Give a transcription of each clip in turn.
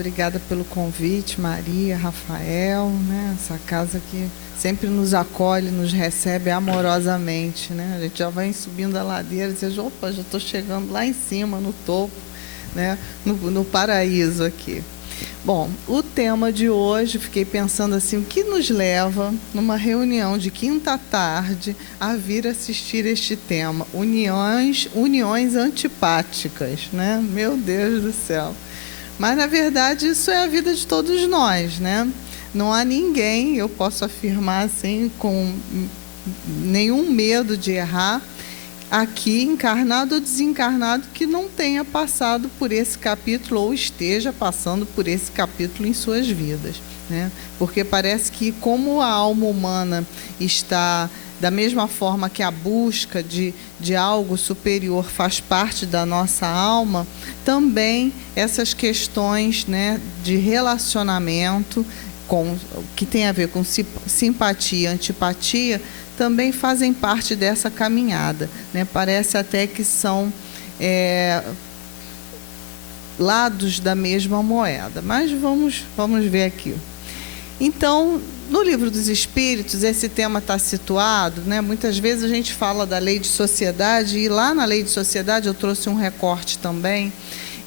Obrigada pelo convite, Maria, Rafael, né? Essa casa que sempre nos acolhe, nos recebe amorosamente, né? A gente já vai subindo a ladeira e diz, opa, já estou chegando lá em cima, no topo, né? No paraíso aqui. Bom, o tema de hoje, fiquei pensando assim, o que nos leva, numa reunião de quinta tarde, a vir assistir este tema? Uniões antipáticas, né? Meu Deus do céu. Mas, na verdade, isso é a vida de todos nós, né? Não há ninguém, eu posso afirmar assim, com nenhum medo de errar, aqui, encarnado ou desencarnado, que não tenha passado por esse capítulo ou esteja passando por esse capítulo em suas vidas, né? Porque parece que, como a alma humana está da mesma forma que a busca de algo superior faz parte da nossa alma, também essas questões, né, de relacionamento, que tem a ver com simpatia, antipatia, também fazem parte dessa caminhada, né? Parece até que são lados da mesma moeda, mas vamos ver aqui. Então, no Livro dos Espíritos, esse tema está situado, né? Muitas vezes a gente fala da lei de sociedade, e lá na lei de sociedade, eu trouxe um recorte também,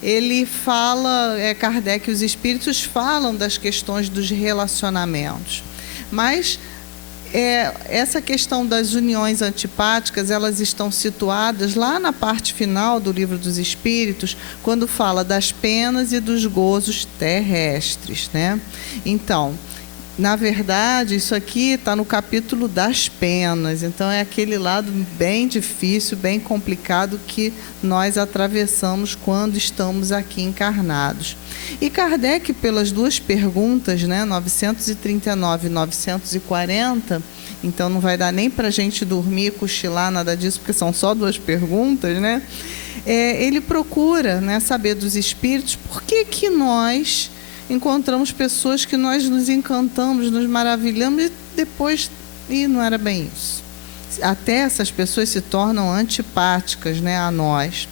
ele fala, Kardec e os Espíritos falam das questões dos relacionamentos, mas essa questão das uniões antipáticas, elas estão situadas lá na parte final do Livro dos Espíritos, quando fala das penas e dos gozos terrestres, né? Então, na verdade, isso aqui está no capítulo das penas, então é aquele lado bem difícil, bem complicado que nós atravessamos quando estamos aqui encarnados. E Kardec, pelas duas perguntas, né, 939 e 940, então não vai dar nem para a gente dormir, cochilar, nada disso, porque são só duas perguntas, né? Ele procura, né, saber dos espíritos por que nós encontramos pessoas que nós nos encantamos, nos maravilhamos e depois, não era bem isso. Até essas pessoas se tornam antipáticas, né, a nós.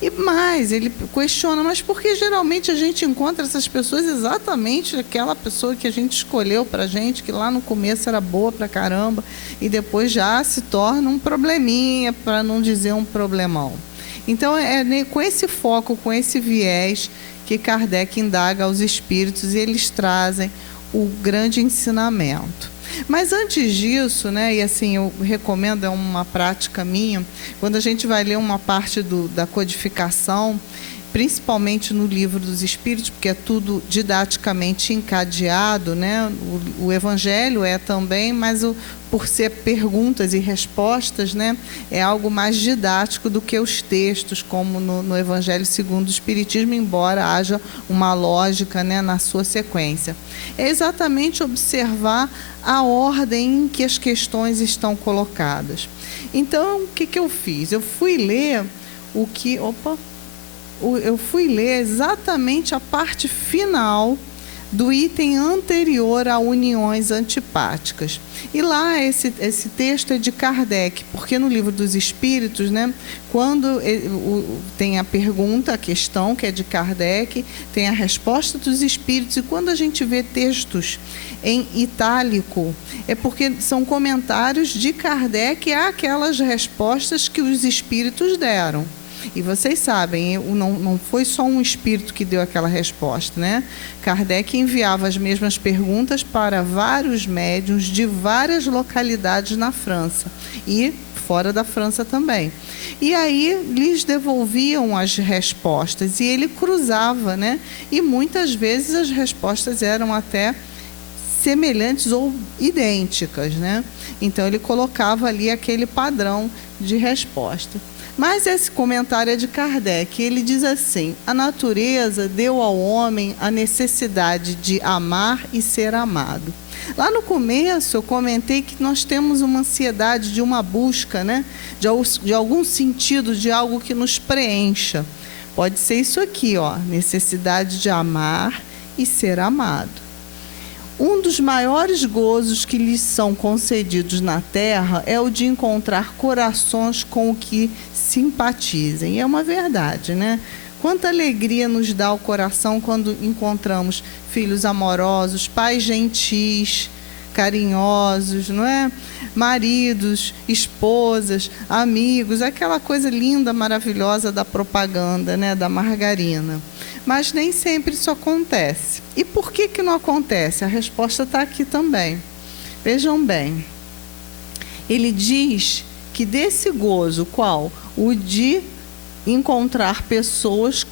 E mais, ele questiona, mas por que geralmente a gente encontra essas pessoas exatamente aquela pessoa que a gente escolheu para a gente, que lá no começo era boa pra caramba, e depois já se torna um probleminha, para não dizer um problemão. Então, com esse foco, com esse viés, que Kardec indaga aos espíritos e eles trazem o grande ensinamento. Mas antes disso, né, e assim eu recomendo, é uma prática minha, quando a gente vai ler uma parte da codificação, principalmente no Livro dos Espíritos, porque é tudo didaticamente encadeado, né? O Evangelho é também, mas por ser perguntas e respostas, né, é algo mais didático do que os textos, como no Evangelho segundo o Espiritismo, embora haja uma lógica, né, na sua sequência. É exatamente observar a ordem em que as questões estão colocadas. Então, o que eu fiz? Eu fui ler eu fui ler exatamente a parte final do item anterior a uniões antipáticas. E lá esse texto é de Kardec, porque no Livro dos Espíritos, né, quando tem a pergunta, a questão, que é de Kardec, tem a resposta dos Espíritos, e quando a gente vê textos em itálico, é porque são comentários de Kardec àquelas respostas que os Espíritos deram. E vocês sabem, não foi só um espírito que deu aquela resposta, né? Kardec enviava as mesmas perguntas para vários médiuns de várias localidades na França e fora da França também. E aí lhes devolviam as respostas e ele cruzava, né? E muitas vezes as respostas eram até semelhantes ou idênticas, né? Então ele colocava ali aquele padrão de resposta. Mas esse comentário é de Kardec. Ele diz assim: a natureza deu ao homem a necessidade de amar e ser amado. Lá no começo eu comentei que nós temos uma ansiedade de uma busca, né, de algum sentido, de algo que nos preencha. Pode ser isso aqui, ó, necessidade de amar e ser amado. Um dos maiores gozos que lhes são concedidos na Terra é o de encontrar corações com o que simpatizem. E é uma verdade, né? Quanta alegria nos dá o coração quando encontramos filhos amorosos, pais gentis, carinhosos, não é? Maridos, esposas, amigos, aquela coisa linda, maravilhosa da propaganda, né? Da margarina. Mas nem sempre isso acontece. E por que que não acontece? A resposta está aqui também. Vejam bem. Ele diz que desse gozo, qual? O de encontrar pessoas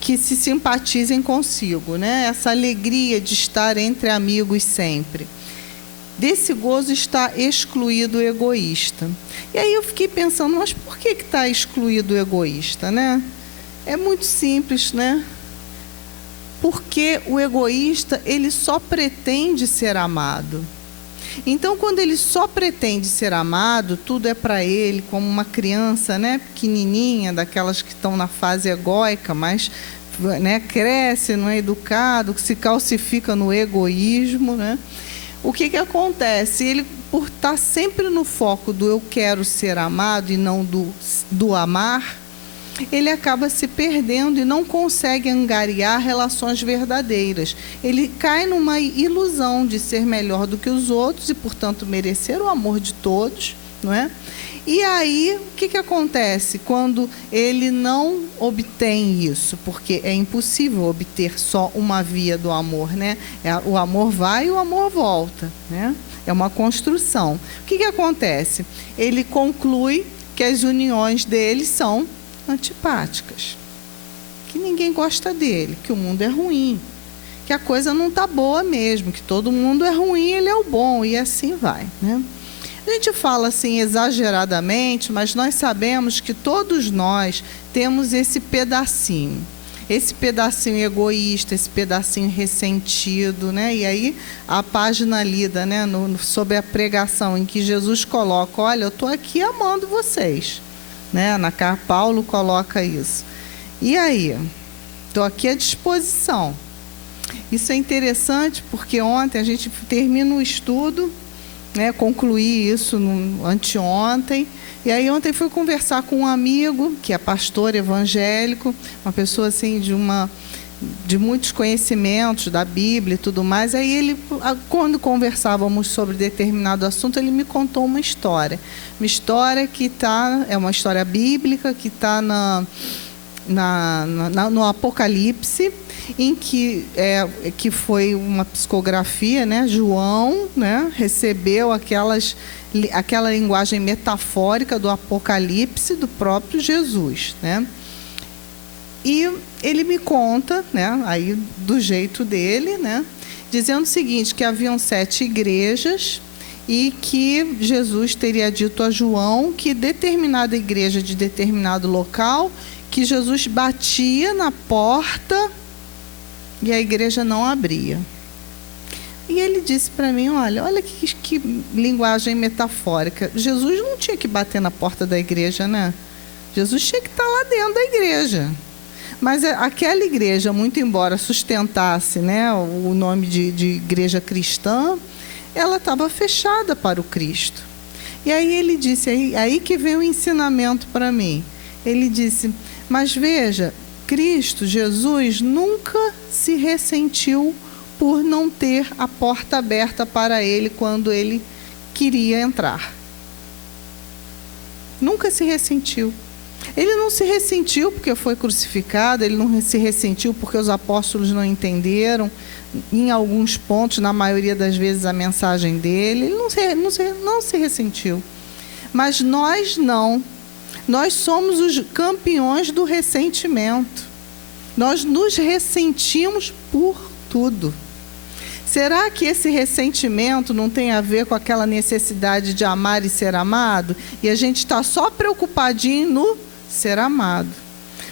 que se simpatizem consigo, né? Essa alegria de estar entre amigos sempre. Desse gozo está excluído o egoísta. E aí eu fiquei pensando, mas por que está excluído o egoísta, né? É muito simples, né? Porque o egoísta, ele só pretende ser amado. Então, quando ele só pretende ser amado, tudo é para ele, como uma criança, né, pequenininha, daquelas que estão na fase egóica, mas, né, cresce, não é educado, que se calcifica no egoísmo, né? O que que acontece? Ele, por estar sempre no foco do eu quero ser amado e não do amar, ele acaba se perdendo e não consegue angariar relações verdadeiras. Ele cai numa ilusão de ser melhor do que os outros e, portanto, merecer o amor de todos, não é? E aí, o que que acontece quando ele não obtém isso? Porque é impossível obter só uma via do amor, né? O amor vai e o amor volta, né? É uma construção. O que que acontece? Ele conclui que as uniões dele são antipáticas, que ninguém gosta dele, que o mundo é ruim, que a coisa não está boa mesmo, que todo mundo é ruim, ele é o bom, e assim vai, né? A gente fala assim exageradamente, mas nós sabemos que todos nós temos esse pedacinho egoísta, esse pedacinho ressentido, né? E aí a página lida, né, sobre a pregação em que Jesus coloca, olha, eu estou aqui amando vocês, né? Paulo coloca isso. E aí? Estou aqui à disposição. Isso é interessante porque ontem a gente termina o estudo, né? Concluí isso anteontem. E aí ontem fui conversar com um amigo, que é pastor evangélico, uma pessoa assim de muitos conhecimentos da Bíblia e tudo mais. Aí ele, quando conversávamos sobre determinado assunto, ele me contou uma história que é uma história bíblica, que está no Apocalipse, em que foi uma psicografia, né? João, né, recebeu aquela linguagem metafórica do Apocalipse do próprio Jesus, né? E ele me conta, né, aí do jeito dele, né, dizendo o seguinte, que haviam 7 igrejas e que Jesus teria dito a João que determinada igreja de determinado local, que Jesus batia na porta e a igreja não abria. E ele disse para mim, olha que linguagem metafórica. Jesus não tinha que bater na porta da igreja, né? Jesus tinha que estar lá dentro da igreja. Mas aquela igreja, muito embora sustentasse, né, o nome de igreja cristã, ela estava fechada para o Cristo. E aí ele disse, aí que vem o ensinamento para mim. Ele disse, mas veja, Cristo, Jesus, nunca se ressentiu por não ter a porta aberta para ele quando ele queria entrar. Nunca se ressentiu. Ele não se ressentiu porque foi crucificado, ele não se ressentiu porque os apóstolos não entenderam, em alguns pontos, na maioria das vezes, a mensagem dele. Ele não se ressentiu. Mas nós não. Nós somos os campeões do ressentimento. Nós nos ressentimos por tudo. Será que esse ressentimento não tem a ver com aquela necessidade de amar e ser amado? E a gente está só preocupadinho no ser amado.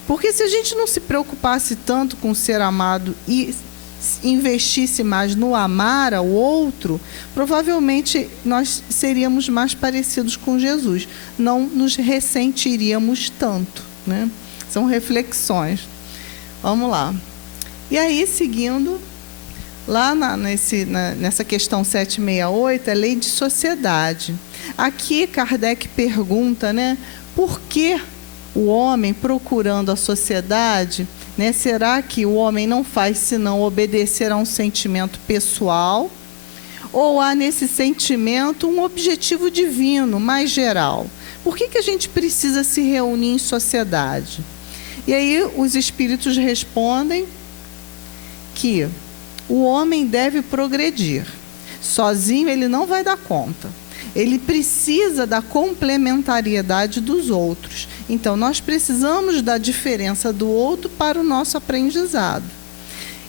Porque se a gente não se preocupasse tanto com ser amado e investisse mais no amar ao outro, provavelmente nós seríamos mais parecidos com Jesus. Não nos ressentiríamos tanto, né? São reflexões. Vamos lá. E aí, seguindo, lá nessa questão 768, é lei de sociedade. Aqui Kardec pergunta, né, por que o homem procurando a sociedade, né? Será que o homem não faz senão obedecer a um sentimento pessoal? Ou há nesse sentimento um objetivo divino, mais geral? Por que a gente precisa se reunir em sociedade? E aí os espíritos respondem que o homem deve progredir. Sozinho ele não vai dar conta. Ele precisa da complementariedade dos outros. Então, nós precisamos da diferença do outro para o nosso aprendizado.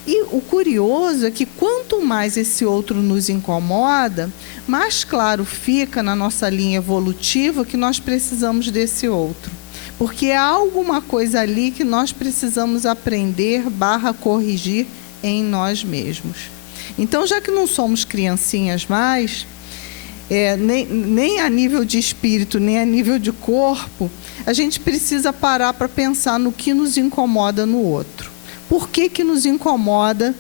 E o curioso é que quanto mais esse outro nos incomoda, mais claro fica na nossa linha evolutiva que nós precisamos desse outro. Porque há alguma coisa ali que nós precisamos aprender / corrigir em nós mesmos. Então, já que não somos criancinhas mais, nem a nível de espírito, nem a nível de corpo, a gente precisa parar para pensar no que nos incomoda no outro. Por que nos incomoda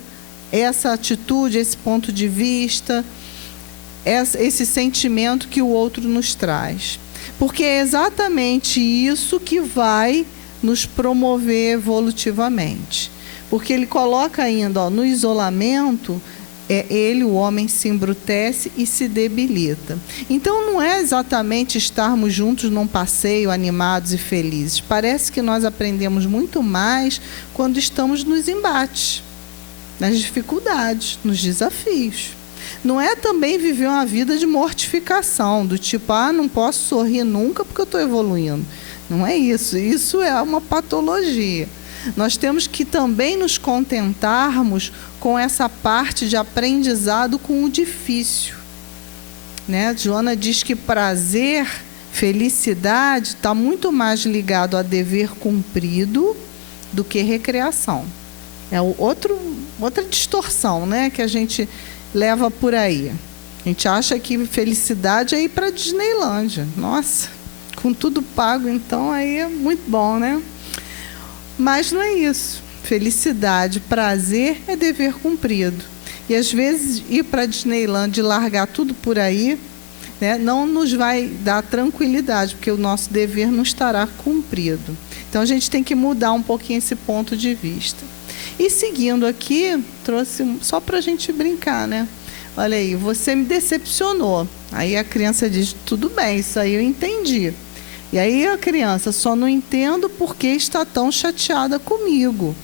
essa atitude, esse ponto de vista, esse sentimento que o outro nos traz? Porque é exatamente isso que vai nos promover evolutivamente. Porque ele coloca ainda, no isolamento, o homem se embrutece e se debilita. Então, não é exatamente estarmos juntos num passeio, animados e felizes. Parece que nós aprendemos muito mais quando estamos nos embates, nas dificuldades, nos desafios. Não é também viver uma vida de mortificação, do tipo, não posso sorrir nunca porque eu estou evoluindo. Não é isso. Isso é uma patologia. Nós temos que também nos contentarmos com essa parte de aprendizado com o difícil, né? Joana diz que prazer, felicidade, está muito mais ligado a dever cumprido do que recreação. É outra distorção, né, que a gente leva por aí. A gente acha que felicidade é ir para a Disneylândia. Nossa, com tudo pago, então aí é muito bom, né? Mas não é isso. Felicidade, prazer é dever cumprido. E às vezes ir para a Disneyland e largar tudo por aí, né, não nos vai dar tranquilidade, porque o nosso dever não estará cumprido. Então a gente tem que mudar um pouquinho esse ponto de vista. E seguindo aqui, trouxe só para a gente brincar, né? Olha aí, você me decepcionou. Aí a criança diz, tudo bem, isso aí eu entendi. E aí a criança, só não entendo por que está tão chateada comigo,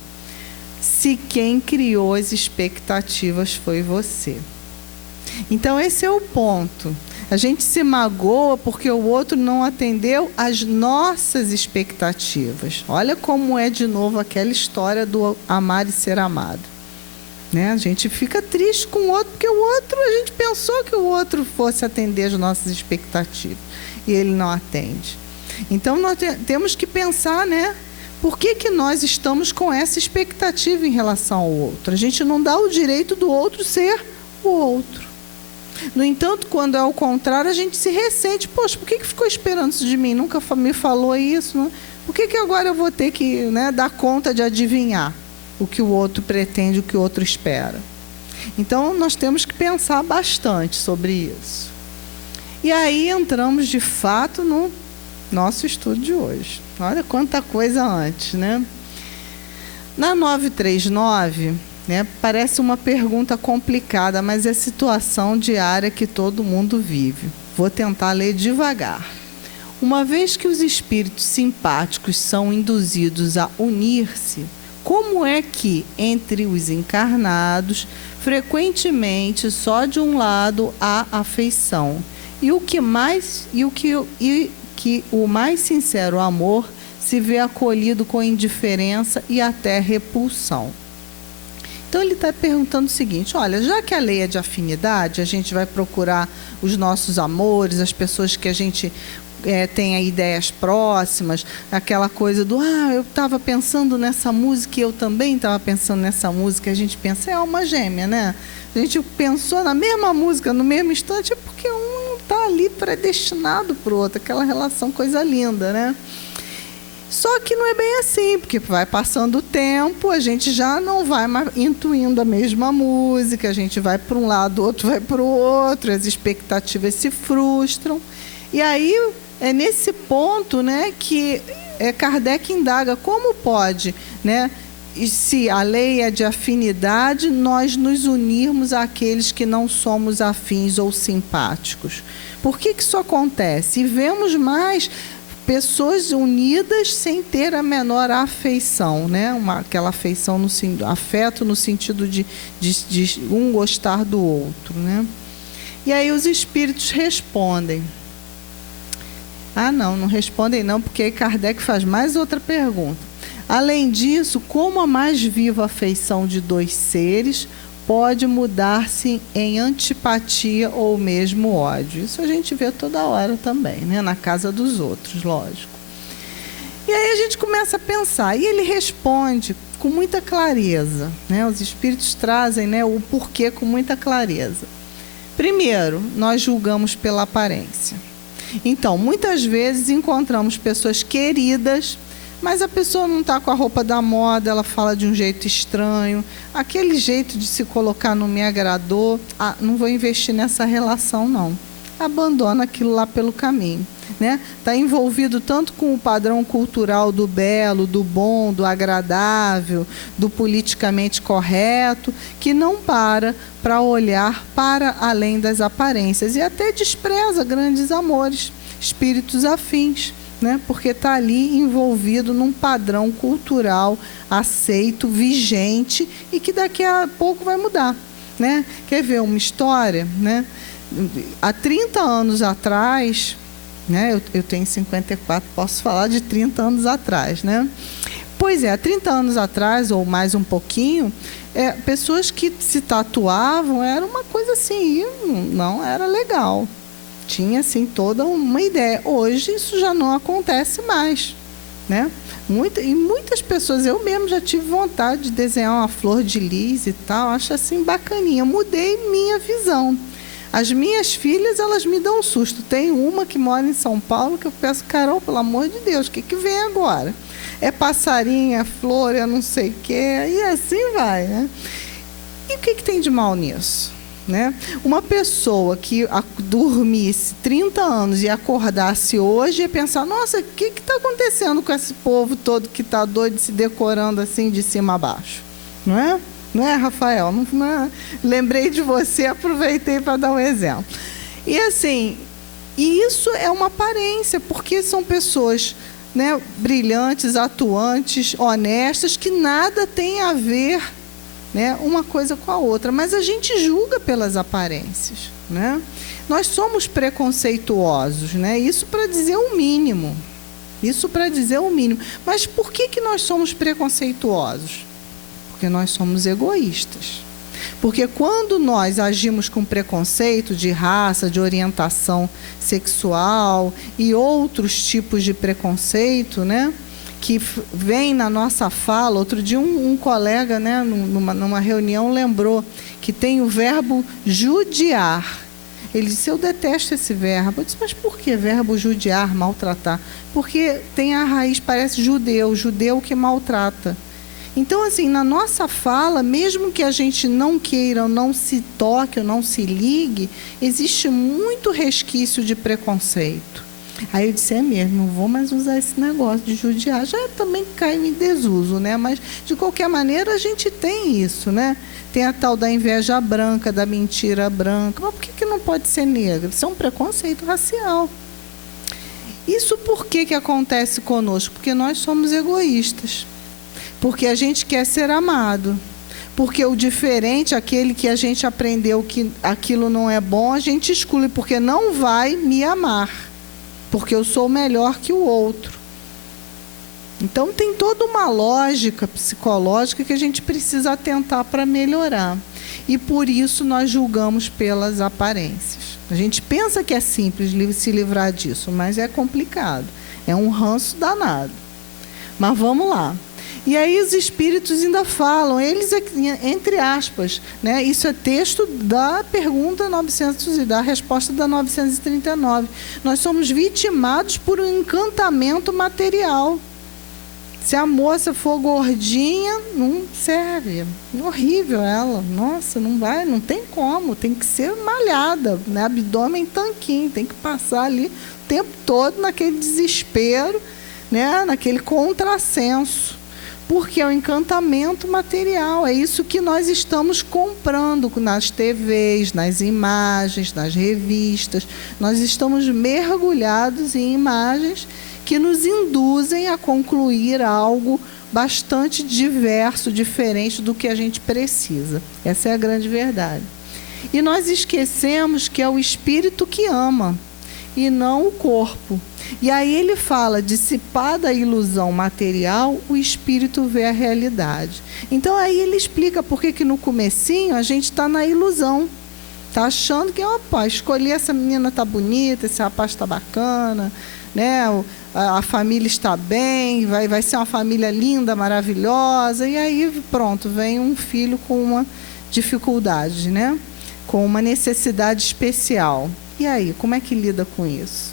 se quem criou as expectativas foi você. Então esse é o ponto. A gente se magoa porque o outro não atendeu às nossas expectativas. Olha como é de novo aquela história do amar e ser amado, né? A gente fica triste com o outro porque o outro, a gente pensou que o outro fosse atender às nossas expectativas e ele não atende. Então, nós temos que pensar, né? Por que nós estamos com essa expectativa em relação ao outro? A gente não dá o direito do outro ser o outro. No entanto, quando é ao contrário, a gente se ressente. Poxa, por que ficou esperando isso de mim? Nunca me falou isso? Não? Por que agora eu vou ter que, né, dar conta de adivinhar o que o outro pretende, o que o outro espera? Então, nós temos que pensar bastante sobre isso. E aí entramos, de fato, no nosso estudo de hoje. Olha quanta coisa antes, né? Na 939, né, parece uma pergunta complicada, mas é situação diária que todo mundo vive. Vou tentar ler devagar. Uma vez que os espíritos simpáticos são induzidos a unir-se, como é que, entre os encarnados, frequentemente só de um lado há afeição? E que o mais sincero amor se vê acolhido com indiferença e até repulsão. Então, ele está perguntando o seguinte, olha, já que a lei é de afinidade, a gente vai procurar os nossos amores, as pessoas que a gente tem ideias próximas, aquela coisa do, eu estava pensando nessa música e eu também estava pensando nessa música, a gente pensa, é alma gêmea, né? A gente pensou na mesma música, no mesmo instante, é porque um não está ali predestinado para o outro, aquela relação, coisa linda, né? Só que não é bem assim, porque vai passando o tempo, a gente já não vai mais intuindo a mesma música, a gente vai para um lado, o outro vai para o outro, as expectativas se frustram. E aí é nesse ponto, né, que Kardec indaga como pode, né? E se a lei é de afinidade, nós nos unirmos àqueles que não somos afins ou simpáticos. Por que isso acontece? E vemos mais pessoas unidas sem ter a menor afeição, né? Aquela afeição, afeto no sentido de um gostar do outro, né? E aí os espíritos respondem. Não respondem não, porque aí Kardec faz mais outra pergunta. Além disso, como a mais viva afeição de dois seres pode mudar-se em antipatia ou mesmo ódio? Isso a gente vê toda hora também, né? Na casa dos outros, lógico. E aí a gente começa a pensar, e ele responde com muita clareza, né? Os espíritos trazem, né, o porquê com muita clareza. Primeiro, nós julgamos pela aparência. Então, muitas vezes encontramos pessoas queridas, mas a pessoa não está com a roupa da moda, ela fala de um jeito estranho, aquele jeito de se colocar não me agradou, não vou investir nessa relação não. Abandona aquilo lá pelo caminho, né? Está envolvido tanto com o padrão cultural do belo, do bom, do agradável, do politicamente correto, que não para olhar para além das aparências e até despreza grandes amores, espíritos afins, né? Porque está ali envolvido num padrão cultural aceito, vigente e que daqui a pouco vai mudar, né? Quer ver uma história, né? Há 30 anos atrás, né? Eu tenho 54, posso falar de 30 anos atrás, né? Pois é, há 30 anos atrás, ou mais um pouquinho, pessoas que se tatuavam, era uma coisa assim, não era legal. Tinha, assim, toda uma ideia. Hoje, isso já não acontece mais, né? Muitas pessoas, eu mesmo já tive vontade de desenhar uma flor de lis e tal, acho assim bacaninha. Mudei minha visão. As minhas filhas, elas me dão um susto. Tem uma que mora em São Paulo, que eu peço, Carol, pelo amor de Deus, o que vem agora? É passarinho, é flor, é não sei o quê, e assim vai, né? E o que tem de mal nisso? Né? Uma pessoa que dormisse 30 anos e acordasse hoje e pensar, nossa, o que está acontecendo com esse povo todo que está doido se decorando assim de cima a baixo? Não é? Não é, Rafael? Não é? Lembrei de você, aproveitei para dar um exemplo. E assim, isso é uma aparência, porque são pessoas, né, brilhantes, atuantes, honestas, que nada tem a ver, né, uma coisa com a outra, mas a gente julga pelas aparências, né? Nós somos preconceituosos, né? Isso para dizer o mínimo. Isso para dizer o mínimo. Mas por que nós somos preconceituosos? Porque nós somos egoístas. Porque quando nós agimos com preconceito de raça, de orientação sexual e outros tipos de preconceito, né, que vem na nossa fala. Outro dia um colega, né, numa reunião, lembrou que tem o verbo judiar. Ele disse, eu detesto esse verbo. Eu disse, mas por que verbo judiar, maltratar? Porque tem a raiz, parece judeu que maltrata. Então, assim, na nossa fala, mesmo que a gente não queira, ou não se toque, ou não se ligue, existe muito resquício de preconceito. Aí eu disse, mesmo, não vou mais usar esse negócio de judiar. Já também caiu em desuso, né? Mas, de qualquer maneira, a gente tem isso, né? Tem a tal da inveja branca, da mentira branca. Mas por que não pode ser negro? Isso é um preconceito racial. Isso por que acontece conosco? Porque nós somos egoístas. Porque a gente quer ser amado. Porque o diferente, aquele que a gente aprendeu que aquilo não é bom, a gente exclui, porque não vai me amar. Porque eu sou melhor que o outro. Então, tem toda uma lógica psicológica que a gente precisa atentar para melhorar. E por isso nós julgamos pelas aparências. A gente pensa que é simples se livrar disso, mas é complicado. É um ranço danado. Mas vamos lá. E aí os espíritos ainda falam, eles, entre aspas, né? Isso é texto da pergunta 900 e da resposta da 939. Nós somos vitimados por um encantamento material. Se a moça for gordinha, não serve. É horrível ela. Nossa, não vai, não tem como. Tem que ser malhada, né? Abdômen tanquinho, tem que passar ali o tempo todo naquele desespero, né, naquele contrassenso, porque é o encantamento material, é isso que nós estamos comprando nas TVs, nas imagens, nas revistas. Nós estamos mergulhados em imagens que nos induzem a concluir algo bastante diverso, diferente do que a gente precisa. Essa é a grande verdade. E nós esquecemos que é o espírito que ama, e não o corpo. E aí ele fala, dissipada a ilusão material, o espírito vê a realidade. Então aí ele explica por que no comecinho a gente está na ilusão. Está achando que, opa, escolhi essa menina, está bonita, esse rapaz está bacana, né? A família está bem, vai ser uma família linda, maravilhosa. E aí pronto, vem um filho com uma dificuldade, né? Com uma necessidade especial. E aí, como é que lida com isso?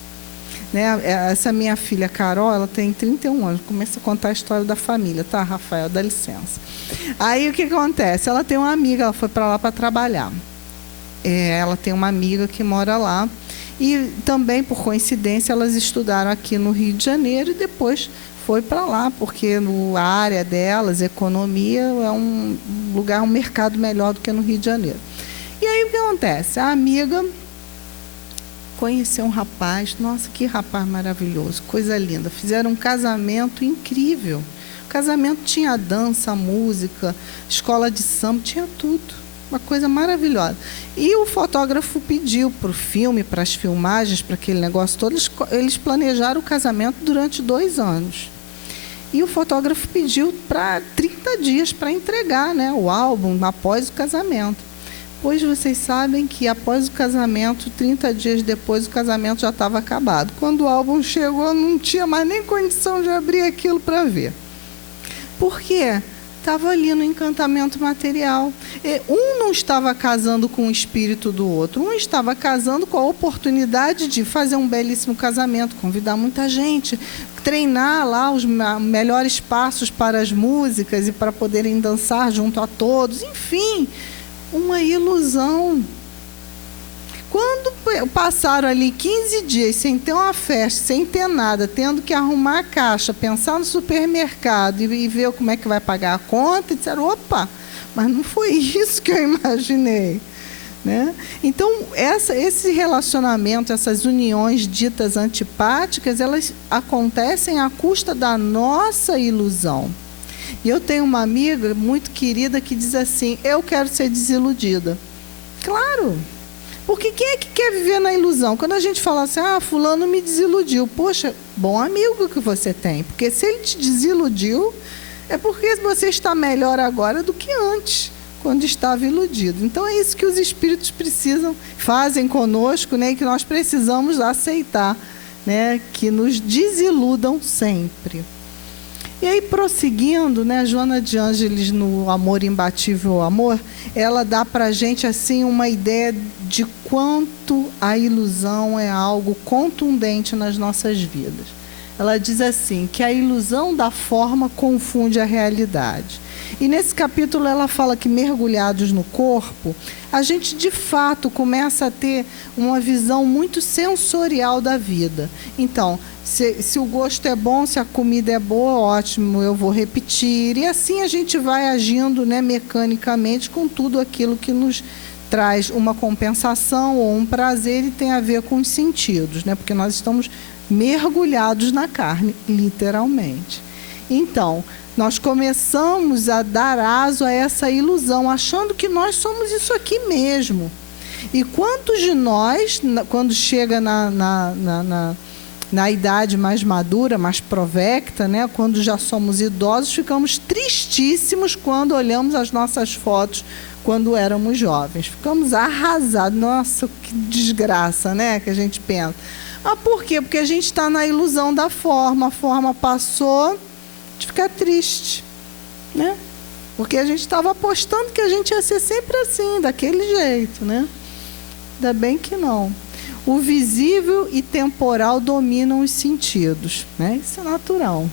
Né? Essa minha filha, Carol, ela tem 31 anos. Começa a contar a história da família, tá, Rafael? Dá licença. Aí, o que acontece? Ela tem uma amiga, ela foi para lá para trabalhar. Ela tem uma amiga que mora lá. E também, por coincidência, elas estudaram aqui no Rio de Janeiro e depois foi para lá, porque a área delas, economia, é um lugar, um mercado melhor do que no Rio de Janeiro. E aí, o que acontece? A amiga conheceu um rapaz, nossa, que rapaz maravilhoso, coisa linda. Fizeram um casamento incrível. O casamento tinha dança, música, escola de samba, tinha tudo. Uma coisa maravilhosa. E o fotógrafo pediu para o filme, para as filmagens, para aquele negócio todo, eles planejaram o casamento durante 2 anos. E o fotógrafo pediu para 30 dias para entregar, né, o álbum após o casamento. Pois vocês sabem que após o casamento, 30 dias depois, o casamento já estava acabado. Quando o álbum chegou, não tinha mais nem condição de abrir aquilo para ver. Por quê? Estava ali no encantamento material. Um não estava casando com o espírito do outro, um estava casando com a oportunidade de fazer um belíssimo casamento, convidar muita gente, treinar lá os melhores passos para as músicas e para poderem dançar junto a todos, enfim, uma ilusão. Quando passaram ali 15 dias sem ter uma festa, sem ter nada, tendo que arrumar a caixa, pensar no supermercado e ver como é que vai pagar a conta, disseram, opa, mas não foi isso que eu imaginei. Né? Então, esse relacionamento, essas uniões ditas antipáticas, elas acontecem à custa da nossa ilusão. E eu tenho uma amiga muito querida que diz assim, eu quero ser desiludida. Claro, porque quem é que quer viver na ilusão? Quando a gente fala assim, fulano me desiludiu. Poxa, bom amigo que você tem, porque se ele te desiludiu, é porque você está melhor agora do que antes, quando estava iludido. Então é isso que os espíritos fazem conosco, né, e que nós precisamos aceitar, né, que nos desiludam sempre. E aí, prosseguindo, né, Joana de Ângeles, no Amor Imbatível o Amor, ela dá para a gente assim, uma ideia de quanto a ilusão é algo contundente nas nossas vidas. Ela diz assim, que a ilusão da forma confunde a realidade. E nesse capítulo ela fala que, mergulhados no corpo, a gente de fato começa a ter uma visão muito sensorial da vida. Então, se o gosto é bom, se a comida é boa, ótimo, eu vou repetir. E assim a gente vai agindo, né, mecanicamente com tudo aquilo que nos traz uma compensação ou um prazer e tem a ver com os sentidos, né? Porque nós estamos mergulhados na carne, literalmente. Então, nós começamos a dar aso a essa ilusão, achando que nós somos isso aqui mesmo. E quantos de nós, quando chega na idade mais madura, mais provecta, né, quando já somos idosos, ficamos tristíssimos quando olhamos as nossas fotos quando éramos jovens. Ficamos arrasados. Nossa, que desgraça, né, que a gente pensa. Por quê? Porque a gente está na ilusão da forma. A forma passou, de ficar triste, né? Porque a gente estava apostando que a gente ia ser sempre assim, daquele jeito, né? Ainda bem que não. O visível e temporal dominam os sentidos, né? Isso é natural.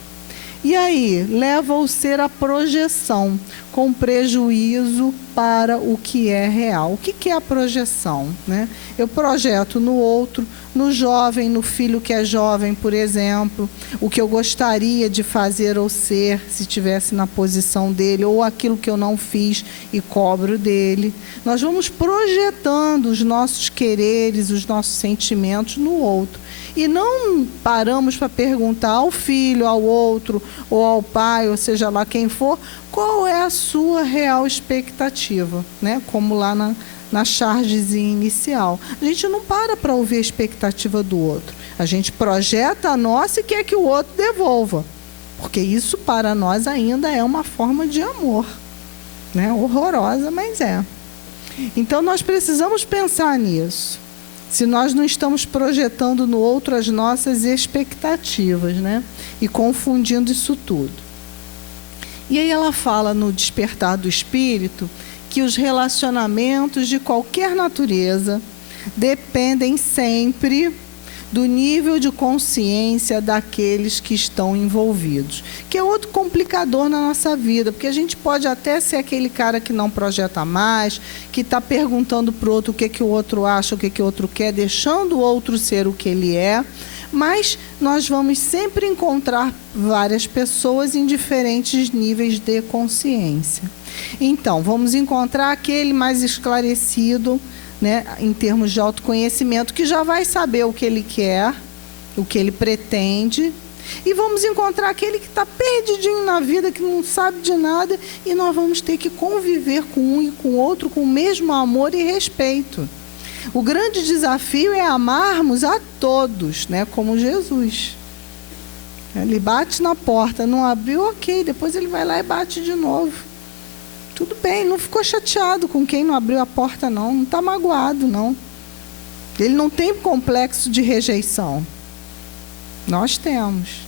E aí, leva o ser à projeção, com prejuízo para o que é real. O que é a projeção, né? Eu projeto no outro, no jovem, no filho que é jovem, por exemplo, o que eu gostaria de fazer ou ser se estivesse na posição dele, ou aquilo que eu não fiz e cobro dele. Nós vamos projetando os nossos quereres, os nossos sentimentos no outro. E não paramos para perguntar ao filho, ao outro, ou ao pai, ou seja lá quem for, qual é a sua real expectativa, né? Como lá na chargezinha inicial. A gente não para ouvir a expectativa do outro. A gente projeta a nossa e quer que o outro devolva. Porque isso para nós ainda é uma forma de amor, né? Horrorosa, mas é. Então nós precisamos pensar nisso. Se nós não estamos projetando no outro as nossas expectativas, né? E confundindo isso tudo. E aí ela fala no Despertar do Espírito que os relacionamentos de qualquer natureza dependem sempre do nível de consciência daqueles que estão envolvidos, que é outro complicador na nossa vida, porque a gente pode até ser aquele cara que não projeta mais, que está perguntando para o outro o que o outro acha, o que o outro quer, deixando o outro ser o que ele é, mas nós vamos sempre encontrar várias pessoas em diferentes níveis de consciência. Então, vamos encontrar aquele mais esclarecido, né, em termos de autoconhecimento, que já vai saber o que ele quer, o que ele pretende, e vamos encontrar aquele que está perdidinho na vida, que não sabe de nada, e nós vamos ter que conviver com um e com o outro com o mesmo amor e respeito. O grande desafio é amarmos a todos, né, como Jesus. Ele bate na porta, não abriu, ok, depois ele vai lá e bate de novo. Tudo bem, não ficou chateado com quem não abriu a porta, não está magoado, não. Ele não tem complexo de rejeição. Nós temos.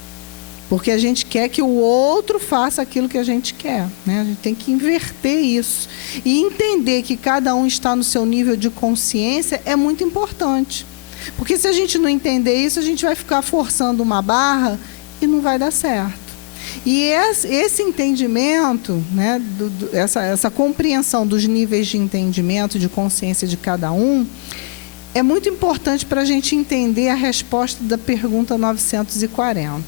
Porque a gente quer que o outro faça aquilo que a gente quer, né? A gente tem que inverter isso. E entender que cada um está no seu nível de consciência é muito importante. Porque se a gente não entender isso, a gente vai ficar forçando uma barra e não vai dar certo. E esse entendimento, né, essa compreensão dos níveis de entendimento, de consciência de cada um, é muito importante para a gente entender a resposta da pergunta 940.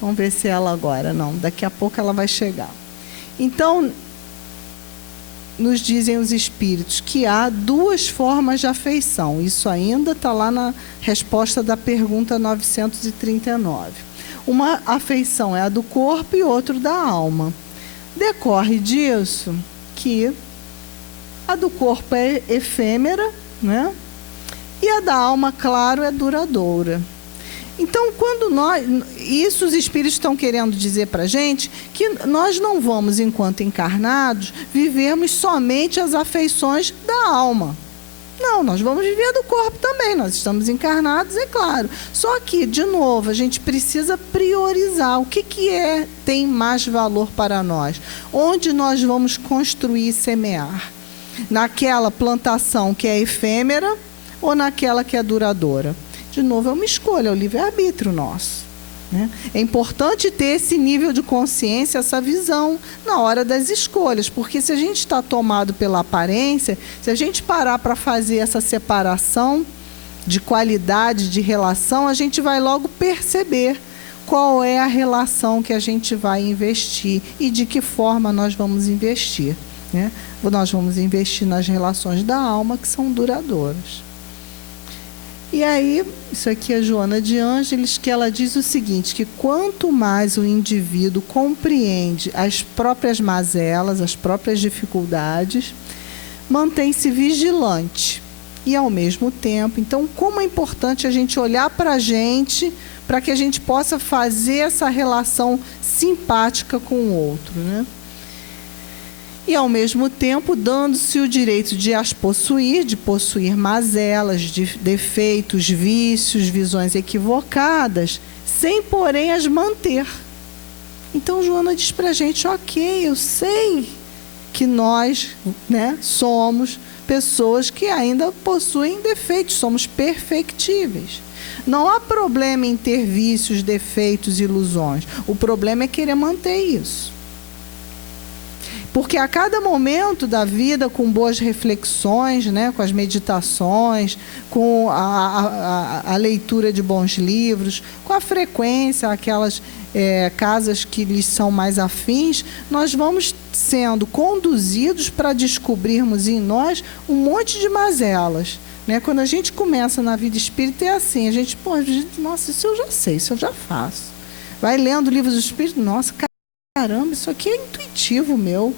Vamos ver se ela agora, não, daqui a pouco ela vai chegar. Então, nos dizem os espíritos que há duas formas de afeição. Isso ainda está lá na resposta da pergunta 939. Uma afeição é a do corpo e outra da alma. Decorre disso que a do corpo é efêmera, né? E a da alma, claro, é duradoura. Então, quando isso os espíritos estão querendo dizer para a gente que nós não vamos, enquanto encarnados, vivermos somente as afeições da alma. Não, nós vamos viver do corpo também, nós estamos encarnados, é claro. Só que, de novo, a gente precisa priorizar o que tem mais valor para nós. Onde nós vamos construir e semear? Naquela plantação que é efêmera ou naquela que é duradoura? De novo, é uma escolha, é o livre-arbítrio nosso. Né? É importante ter esse nível de consciência, essa visão na hora das escolhas, porque se a gente está tomado pela aparência, se a gente parar para fazer essa separação de qualidade de relação, a gente vai logo perceber qual é a relação que a gente vai investir e de que forma nós vamos investir, né? Nós vamos investir nas relações da alma, que são duradouras. E aí, isso aqui é Joana de Ângeles, que ela diz o seguinte, que quanto mais o indivíduo compreende as próprias mazelas, as próprias dificuldades, mantém-se vigilante. E, ao mesmo tempo, então, como é importante a gente olhar para a gente, para que a gente possa fazer essa relação simpática com o outro, né? E, ao mesmo tempo, dando-se o direito de as possuir, de possuir mazelas, de defeitos, vícios, visões equivocadas, sem, porém, as manter. Então, Joana diz para a gente, ok, eu sei que nós, né, somos pessoas que ainda possuem defeitos, somos perfectíveis. Não há problema em ter vícios, defeitos, ilusões. O problema é querer manter isso. Porque a cada momento da vida, com boas reflexões, né, com as meditações, com a leitura de bons livros, com a frequência, aquelas casas que lhes são mais afins, nós vamos sendo conduzidos para descobrirmos em nós um monte de mazelas. Né? Quando a gente começa na vida espírita, é assim, a gente, nossa, isso eu já sei, isso eu já faço. Vai lendo livros do Espírito, nossa, caramba, isso aqui é intuitivo meu,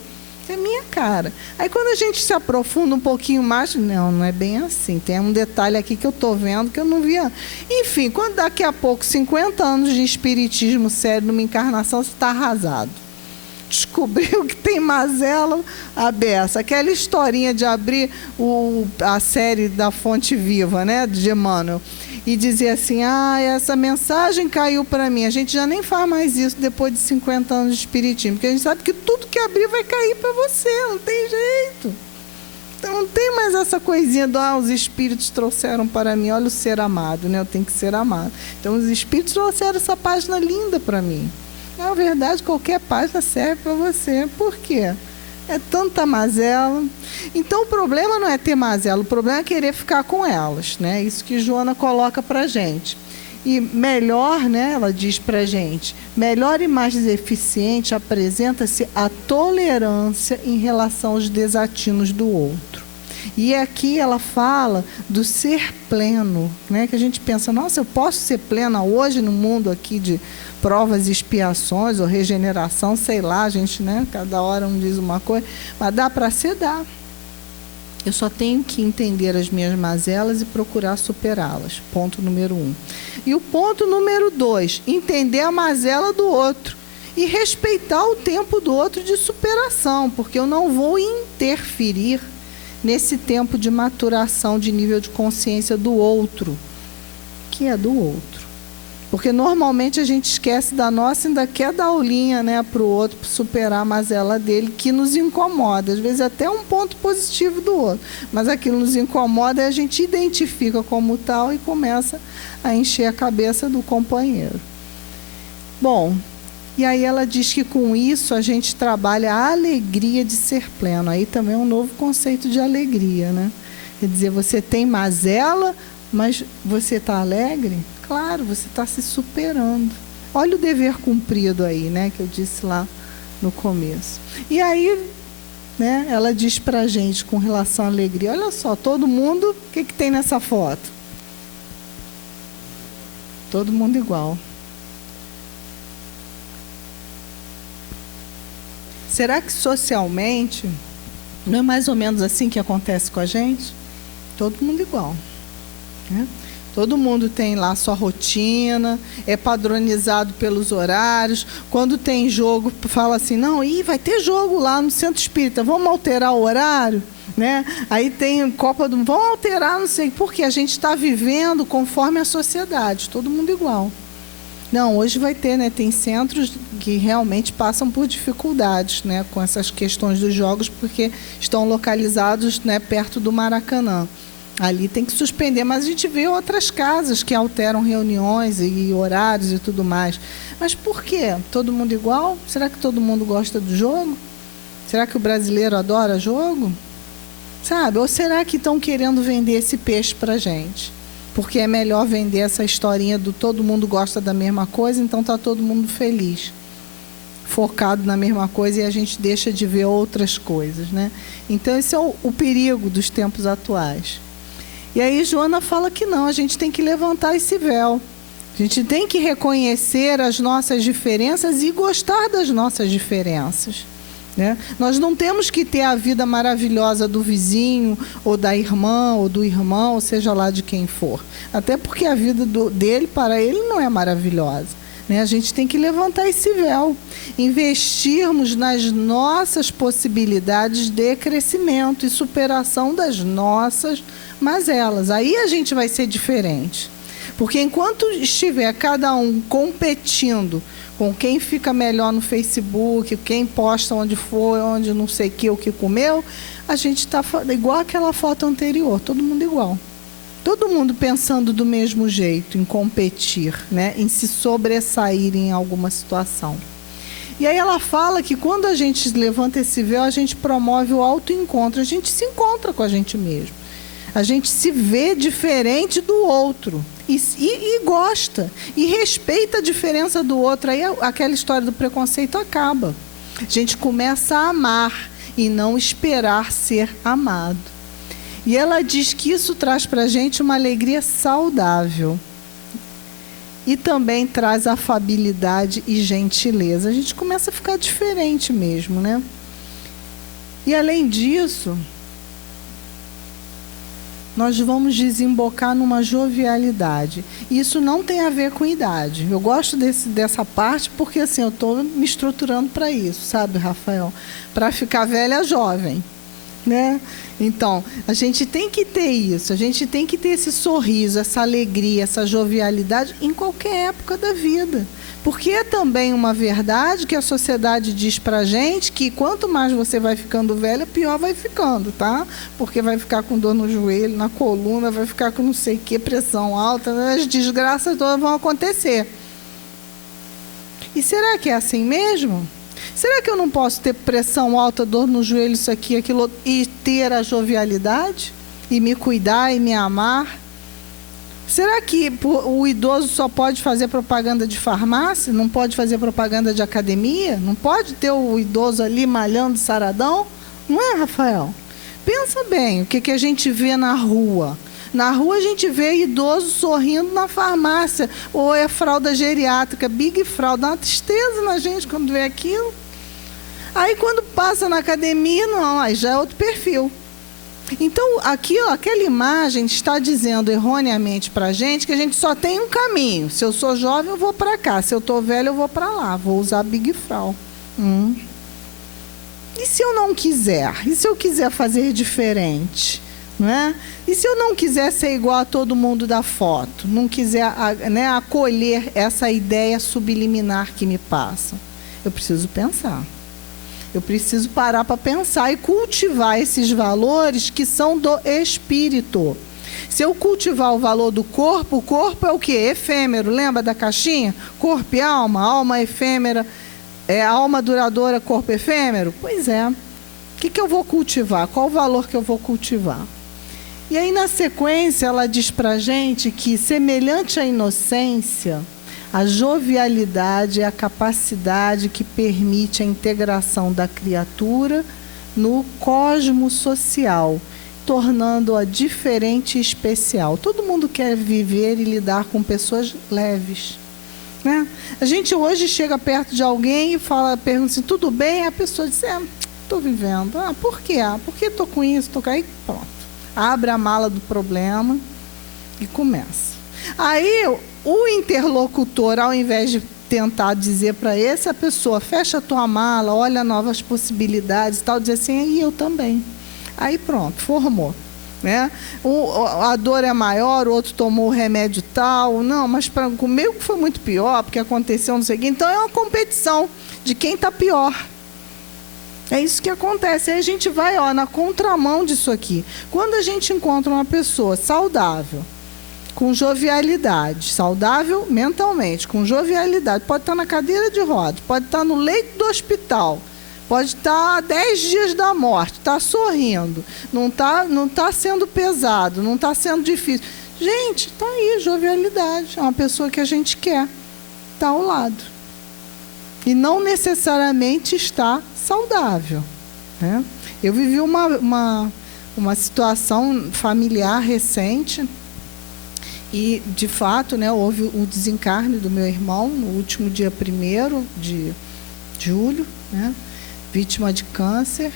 é minha cara. Aí quando a gente se aprofunda um pouquinho mais, não é bem assim, tem um detalhe aqui que eu estou vendo que eu não via. Enfim, quando daqui a pouco, 50 anos de espiritismo sério numa encarnação, você está arrasado. Descobriu que tem mazela a beça. Aquela historinha de abrir a série da Fonte Viva, né, de Emmanuel, e dizer assim, essa mensagem caiu para mim. A gente já nem faz mais isso depois de 50 anos de espiritismo, porque a gente sabe que tudo que abrir vai cair para você, não tem jeito. Então não tem mais essa coisinha do os espíritos trouxeram para mim, olha o ser amado, né? Eu tenho que ser amado. Então os espíritos trouxeram essa página linda para mim. Na verdade, qualquer página serve para você. Por quê? É tanta mazela. Então, o problema não é ter mazela, o problema é querer ficar com elas. Né? Isso que Joana coloca para a gente. E melhor, né, ela diz para a gente, melhor e mais eficiente apresenta-se a tolerância em relação aos desatinos do outro. E aqui ela fala do ser pleno, né? Que a gente pensa, nossa, eu posso ser plena hoje no mundo aqui de provas e expiações ou regeneração, sei lá, a gente, né? Cada hora um diz uma coisa, mas dá para ser, dá. Eu só tenho que entender as minhas mazelas e procurar superá-las. Ponto número 1. E o ponto número 2, entender a mazela do outro e respeitar o tempo do outro de superação, porque eu não vou interferir nesse tempo de maturação de nível de consciência do outro, que é do outro. Porque normalmente a gente esquece da nossa e ainda quer dar aulinha, né, para o outro, para superar a mazela dele, que nos incomoda. Às vezes até um ponto positivo do outro. Mas aquilo nos incomoda e a gente identifica como tal e começa a encher a cabeça do companheiro. Bom, e aí ela diz que com isso a gente trabalha a alegria de ser pleno. Aí também é um novo conceito de alegria, né? Quer dizer, você tem mazela, mas você está alegre? Claro, você está se superando. Olha o dever cumprido aí, né? Que eu disse lá no começo. E aí, né, ela diz para a gente com relação à alegria. Olha só, todo mundo, o que tem nessa foto? Todo mundo igual. Será que socialmente não é mais ou menos assim que acontece com a gente? Todo mundo igual, né? Todo mundo tem lá sua rotina, é padronizado pelos horários. Quando tem jogo, fala assim, não, vai ter jogo lá no Centro Espírita, vamos alterar o horário? Né? Aí tem Copa do Mundo, vamos alterar, não sei, porque a gente está vivendo conforme a sociedade, todo mundo igual. Não, hoje vai ter, né? Tem centros que realmente passam por dificuldades, né, com essas questões dos jogos, porque estão localizados, né, perto do Maracanã. Ali tem que suspender, mas a gente vê outras casas que alteram reuniões e horários e tudo mais. Mas por quê? Todo mundo igual? Será que todo mundo gosta do jogo? Será que o brasileiro adora jogo? Sabe? Ou será que estão querendo vender esse peixe para a gente? Porque é melhor vender essa historinha do todo mundo gosta da mesma coisa, então está todo mundo feliz, focado na mesma coisa, e a gente deixa de ver outras coisas, né? Então esse é o perigo dos tempos atuais. E aí Joana fala que não, a gente tem que levantar esse véu. A gente tem que reconhecer as nossas diferenças e gostar das nossas diferenças. Né? Nós não temos que ter a vida maravilhosa do vizinho, ou da irmã, ou do irmão, ou seja lá de quem for. Até porque a vida dele, para ele, não é maravilhosa. Né? A gente tem que levantar esse véu, investirmos nas nossas possibilidades de crescimento e superação das nossas mazelas. Aí a gente vai ser diferente. Porque enquanto estiver cada um competindo com quem fica melhor no Facebook, quem posta onde foi, onde não sei o que comeu, a gente está igual aquela foto anterior, todo mundo igual. Todo mundo pensando do mesmo jeito, em competir, né? Em se sobressair em alguma situação. E aí ela fala que quando a gente levanta esse véu, a gente promove o autoencontro, a gente se encontra com a gente mesmo. A gente se vê diferente do outro e gosta, e respeita a diferença do outro. Aí aquela história do preconceito acaba. A gente começa a amar e não esperar ser amado. E ela diz que isso traz para a gente uma alegria saudável. E também traz afabilidade e gentileza. A gente começa a ficar diferente mesmo, né? E além disso, nós vamos desembocar numa jovialidade. Isso não tem a ver com idade. Eu gosto dessa parte porque assim, eu estou me estruturando para isso, sabe, Rafael? Para ficar velha jovem, né? Então, a gente tem que ter isso, a gente tem que ter esse sorriso, essa alegria, essa jovialidade em qualquer época da vida. Porque é também uma verdade que a sociedade diz pra gente que quanto mais você vai ficando velha, pior vai ficando, tá? Porque vai ficar com dor no joelho, na coluna, vai ficar com não sei o que, pressão alta, as desgraças todas vão acontecer. E será que é assim mesmo? Será que eu não posso ter pressão alta, dor no joelho, isso aqui, aquilo, e ter a jovialidade? E me cuidar e me amar? Será que o idoso só pode fazer propaganda de farmácia? Não pode fazer propaganda de academia? Não pode ter o idoso ali malhando saradão? Não é, Rafael? Pensa bem, o que a gente vê na rua? Na rua a gente vê idoso sorrindo na farmácia, ou é fralda geriátrica, big fralda, dá uma tristeza na gente quando vê aquilo. Aí quando passa na academia, não, aí já é outro perfil. Então, aquela imagem está dizendo erroneamente para a gente que a gente só tem um caminho. Se eu sou jovem, eu vou para cá. Se eu estou velho, eu vou para lá. Vou usar big fralda. E se eu não quiser? E se eu quiser fazer diferente? Não é? E se eu não quiser ser igual a todo mundo da foto? Não quiser, né, acolher essa ideia subliminar que me passa? Eu preciso pensar. Eu preciso parar para pensar e cultivar esses valores que são do espírito. Se eu cultivar o valor do corpo, o corpo é o quê? Efêmero. Lembra da caixinha? Corpo e alma, alma efêmera, alma duradoura, corpo efêmero? Pois é. O que eu vou cultivar? Qual o valor que eu vou cultivar? E aí, na sequência, ela diz para a gente que, semelhante à inocência, a jovialidade é a capacidade que permite a integração da criatura no cosmos social, tornando-a diferente e especial. Todo mundo quer viver e lidar com pessoas leves, né? A gente hoje chega perto de alguém e pergunta assim, tudo bem? A pessoa diz, estou vivendo. Por quê? Porque estou com isso, estou com aí, pronto. Abre a mala do problema e começa. Aí o interlocutor, ao invés de tentar dizer para essa pessoa, fecha a tua mala, olha novas possibilidades e tal, dizer assim, e eu também. Aí pronto, formou. Né? A dor é maior, o outro tomou o remédio tal, não, mas comigo foi muito pior, porque aconteceu não sei o quê. Então é uma competição de quem está pior. É isso que acontece. Aí a gente vai na contramão disso aqui. Quando a gente encontra uma pessoa saudável, com jovialidade, saudável mentalmente, com jovialidade, pode estar na cadeira de rodas, pode estar no leito do hospital, pode estar a 10 dias da morte, está sorrindo, não está sendo pesado, não está sendo difícil. Gente, está aí, jovialidade. É uma pessoa que a gente quer estar ao lado. E não necessariamente está saudável. Né? Eu vivi uma situação familiar recente e, de fato, né, houve o desencarne do meu irmão no último dia 1º de julho, né, vítima de câncer.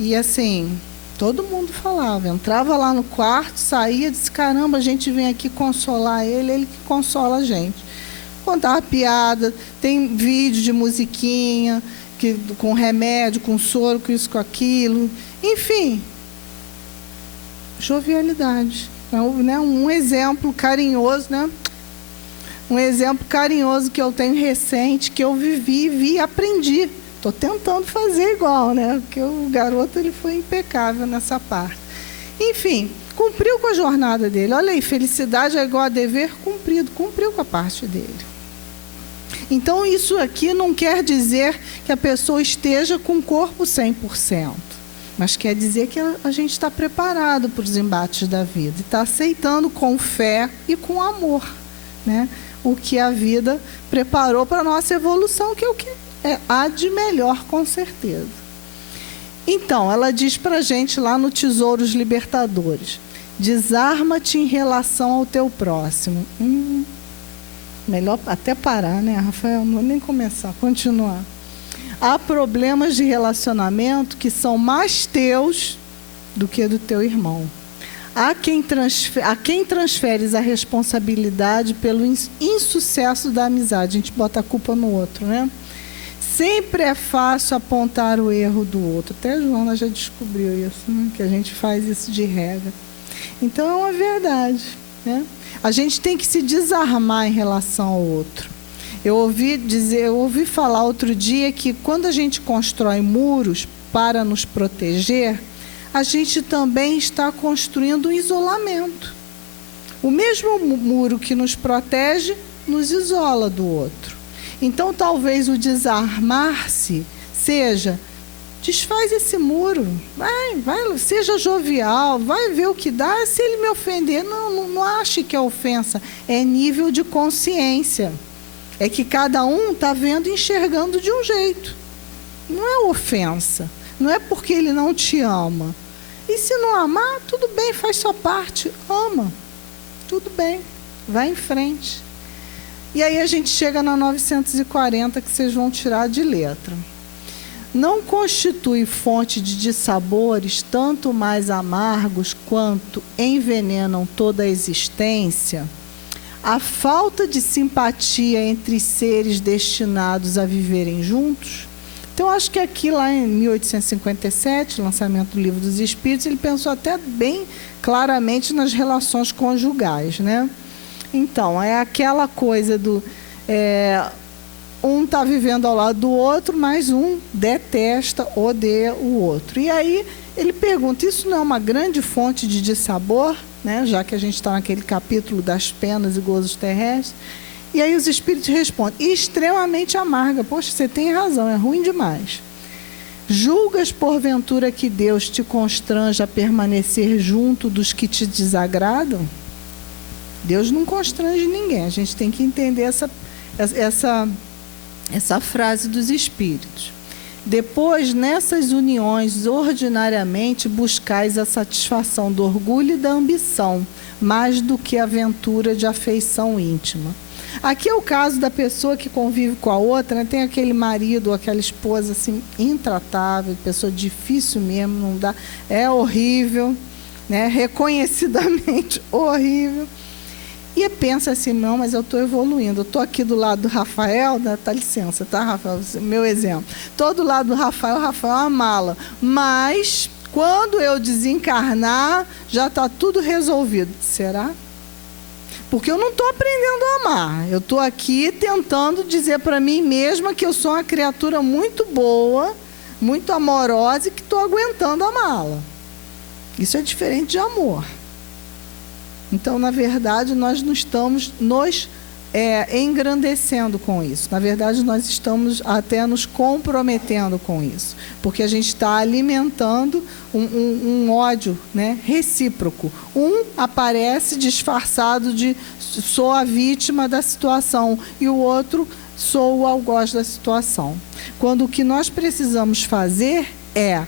E, assim, todo mundo falava. Entrava lá no quarto, saía, disse, caramba, a gente vem aqui consolar ele, ele que consola a gente. Contava piada, tem vídeo de musiquinha, com remédio, com soro, com isso, com aquilo. Enfim, jovialidade. Né, um exemplo carinhoso, né? Um exemplo carinhoso que eu tenho recente, que eu vivi, vi e aprendi. Estou tentando fazer igual, né? Porque o garoto ele foi impecável nessa parte. Enfim, cumpriu com a jornada dele. Olha aí, felicidade é igual a dever cumprido. Cumpriu com a parte dele. Então, isso aqui não quer dizer que a pessoa esteja com o corpo 100%, mas quer dizer que a gente está preparado para os embates da vida, está aceitando com fé e com amor, né, o que a vida preparou para a nossa evolução, que é o que há de melhor, com certeza. Então, ela diz para a gente lá no Tesouros Libertadores: desarma-te em relação ao teu próximo. Melhor até parar, né, Rafael? Não vou nem começar, continuar. Há problemas de relacionamento que são mais teus do que do teu irmão. A quem transferes a responsabilidade pelo insucesso da amizade. A gente bota a culpa no outro, né? Sempre é fácil apontar o erro do outro. Até a Joana já descobriu isso, né? Que a gente faz isso de regra. Então, é uma verdade, né? A gente tem que se desarmar em relação ao outro. Eu ouvi falar outro dia que quando a gente constrói muros para nos proteger, a gente também está construindo um isolamento. O mesmo muro que nos protege nos isola do outro. Então, talvez o desarmar-se seja: desfaz esse muro, vai, seja jovial, vai ver o que dá. Se ele me ofender, não ache que é ofensa, é nível de consciência. É que cada um está vendo e enxergando de um jeito. Não é ofensa, não é porque ele não te ama. E se não amar, tudo bem, faz sua parte, ama, tudo bem, vai em frente. E aí a gente chega na 940, que vocês vão tirar de letra. Não constitui fonte de dissabores tanto mais amargos quanto envenenam toda a existência a falta de simpatia entre seres destinados a viverem juntos? Então, acho que aqui, lá em 1857, lançamento do Livro dos Espíritos, ele pensou até bem claramente nas relações conjugais, né? Então, é aquela coisa do... um está vivendo ao lado do outro, mas um detesta, odeia o outro. E aí ele pergunta: isso não é uma grande fonte de dissabor, né? Já que a gente está naquele capítulo das penas e gozos terrestres. E aí os espíritos respondem: extremamente amarga. Poxa, você tem razão, é ruim demais. Julgas porventura que Deus te constrange a permanecer junto dos que te desagradam? Deus não constrange ninguém. A gente tem que entender essa frase dos espíritos. Depois, nessas uniões, ordinariamente buscais a satisfação do orgulho e da ambição, mais do que a aventura de afeição íntima. Aqui é o caso da pessoa que convive com a outra, né? Tem aquele marido ou aquela esposa assim, intratável, pessoa difícil mesmo, não dá, é horrível, né? Reconhecidamente horrível. E pensa assim: não, mas eu estou evoluindo. Eu estou aqui do lado do Rafael, dá licença, tá, Rafael? Meu exemplo. Estou do lado do Rafael, o Rafael é uma mala. Mas, quando eu desencarnar, já está tudo resolvido. Será? Porque eu não estou aprendendo a amar. Eu estou aqui tentando dizer para mim mesma que eu sou uma criatura muito boa, muito amorosa e que estou aguentando amá-la. Isso é diferente de amor. Então, na verdade, nós não estamos nos engrandecendo com isso. Na verdade, nós estamos até nos comprometendo com isso. Porque a gente está alimentando um ódio, né, recíproco. Um aparece disfarçado de sou a vítima da situação e o outro sou o algoz da situação. Quando o que nós precisamos fazer é